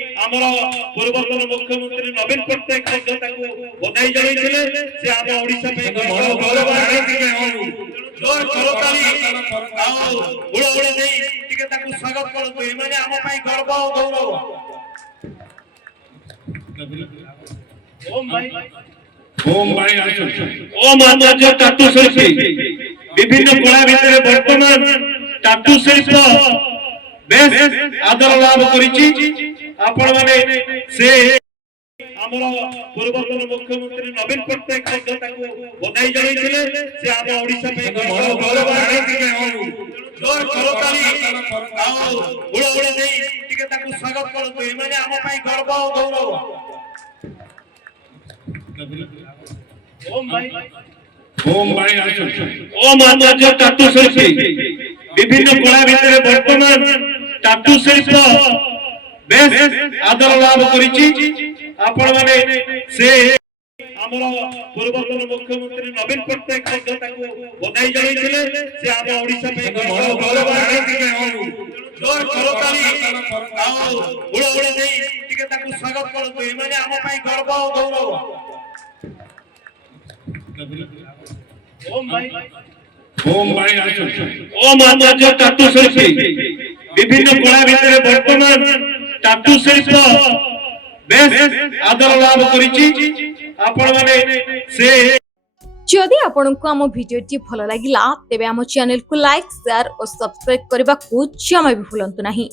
ଆମର ପୂର୍ବତନ ମୁଖ୍ୟମନ୍ତ୍ରୀ ନବୀନ ପଟ୍ଟନାୟକ ମଧ୍ୟ ତାକୁ ବଧାଇ ଜଣାଇଥିଲେ। ସେ ଆମ ଓଡ଼ିଶା ପାଇଁ ଗୌରବ ଆଣିଥିଲେ। ଜୋର କରତାଳି ଆଉ ହୁଳହୁଳି ଦେଇ ଟିକେ ତାକୁ ସ୍ୱାଗତ କରନ୍ତୁ। ଏମାନେ ଆମ ପାଇଁ ଗର୍ବ ଆଉ ଗୌରବ। ओम भाई ओम आचार्य टाटू शिल्पी विभिन्न कला भितर वर्तमान टाटू शिल्प बेस आदर लाभ करिछि। आपण माने से हमर पूर्वतन मुख्यमंत्री नवीन पट्टनायक ମଧ୍ୟ ତାକୁ ବधाଇ ଜଣାଇଥିଲେ। ସେ ଆମ ଓଡ଼ିଶା ପାଇଁ ଗୌରବ ଆଣିଥିଲେ। ଜୋର କରତାଳି ଆଉ ହୁଳହୁଳି ଦେଇ ଟିକେ ତାକୁ ସ୍ୱାଗତ କରନ୍ତୁ। ଏମାନେ ଆମ ପାଇଁ ଗର୍ବ ଆଉ ଗୌରବ। ओम भाई ओम आचार्य टाटू शिल्पी विभिन्न कला भितर वर्तमान टाटू शिल्प बेस आदर लाभ करिछि। आपण माने से हमर पूर्वतन मुख्यमंत्री नवीन पट्टनायक ମଧ୍ୟ ତାକୁ ବधाଇ ଜଣାଇଥିଲେ। ସେ ଆମ ଓଡ଼ିଶା ପାଇଁ ଗୌରବ ଆଣିଥିଲେ। ଜୋର କରତାଳି ଆଉ ହୁଳହୁଳି ଦେଇ ଟିକେ ତାକୁ ସ୍ୱାଗତ କରନ୍ତୁ। ଏମାନେ ଆମ ପାଇଁ ଗର୍ବ ଆଉ ଗୌରବ। ओम भाई ओम आचार्य टाटू शिल्पी विभिन्न कला भितर वर्तमान टाटू शिल्प बेस आदर लाभ करिछि। आपण माने से जदि आपंक आम भिडी भल लगा तेब आम चैनल को लाइक शेयर और सब्सक्राइब करने को जमा भी भूलु नहीं।